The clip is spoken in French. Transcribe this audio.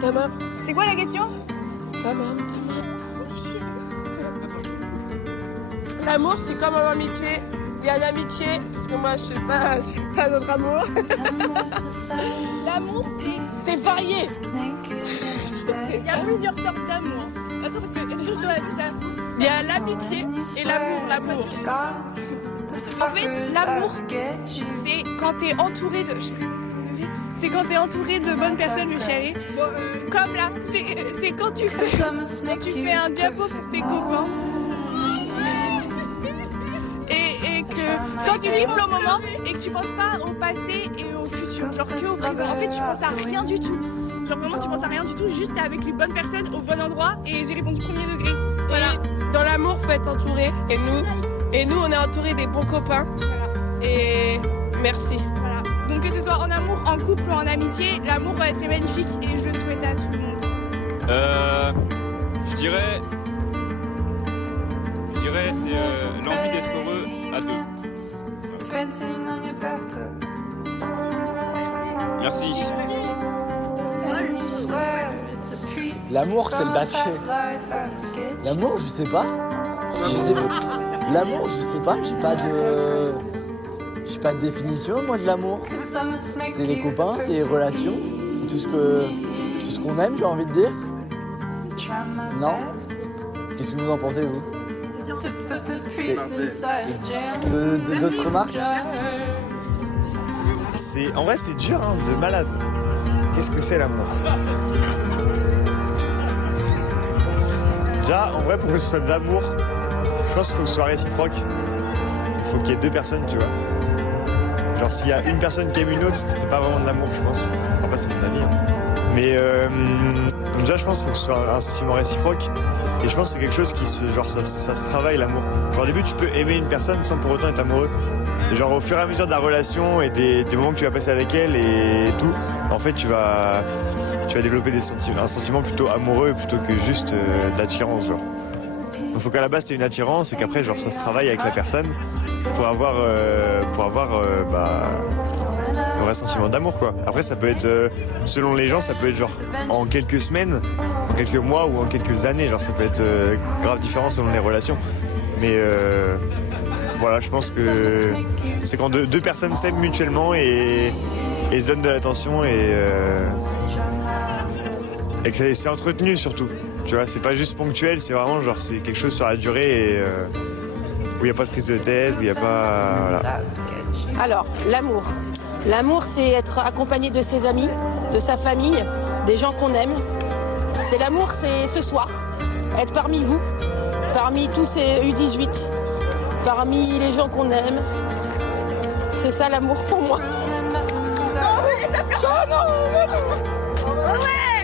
Tamam. C'est quoi la question? Tamam. L'amour, c'est comme en amitié. Il y a l'amitié, parce que moi, je suis pas notre amour. L'amour, C'est varié. il y a plusieurs sortes d'amour. Attends, parce que est-ce que je dois dire ça? Il y a l'amitié et l'amour. En fait, l'amour, c'est quand t'es entouré de... C'est quand t'es entouré de bonnes personnes, le chialer. Comme là, c'est quand tu fais un diapo pour tes copains. Et que quand tu vivres le moment et que tu penses pas au passé et au futur, genre que au présent. En fait, tu penses à rien du tout. Genre vraiment, tu penses à rien du tout, juste avec les bonnes personnes au bon endroit. Et j'ai répondu premier degré. Voilà. Et dans l'amour, faut être entouré. Et nous, on est entouré des bons copains. Voilà. Et merci. Voilà. Donc que ce soit en amour, en couple ou en amitié, l'amour c'est magnifique et je le souhaite à tout le monde. Je dirais c'est l'envie d'être heureux à deux. Merci. L'amour, c'est le bâtier. L'amour, je sais pas. L'amour, je sais pas. J'ai pas de définition, moi, de l'amour. C'est les copains, c'est les relations. C'est tout ce qu'on aime, j'ai envie de dire. Non? Qu'est-ce que vous en pensez, vous? D'autres remarques? En vrai, c'est dur, hein, de malade. Qu'est-ce que c'est l'amour? Déjà, en vrai, pour que ce soit de l'amour, je pense qu'il faut que ce soit réciproque. Il faut qu'il y ait deux personnes, tu vois. Genre, s'il y a une personne qui aime une autre, c'est pas vraiment de l'amour, je pense. Après, c'est mon avis. Hein. Mais déjà, je pense qu'il faut que ce soit un sentiment réciproque. Et je pense que c'est quelque chose qui ça se travaille, l'amour. Genre, au début, tu peux aimer une personne sans pour autant être amoureux. Et genre, au fur et à mesure de la relation et des moments que tu vas passer avec elle et tout, en fait, tu vas développer un sentiment plutôt amoureux plutôt que juste de l'attirance, genre. Donc, faut qu'à la base, tu aies une attirance et qu'après, genre, ça se travaille avec la personne pour avoir un vrai sentiment d'amour, quoi. Après, ça peut être, selon les gens, ça peut être genre en quelques semaines, en quelques mois ou en quelques années. Genre, ça peut être grave différent selon les relations. Mais voilà, je pense que c'est quand deux personnes s'aiment mutuellement et se donnent de l'attention et que c'est entretenu surtout. Tu vois, c'est pas juste ponctuel, c'est vraiment genre c'est quelque chose sur la durée et où il n'y a pas de prise de tête, où il n'y a pas... Voilà. Alors, l'amour. L'amour, c'est être accompagné de ses amis, de sa famille, des gens qu'on aime. C'est l'amour, c'est ce soir, être parmi vous, parmi tous ces U18, parmi les gens qu'on aime. C'est ça l'amour pour moi. Non, mais ça pleure. Oh non, non. Ouais.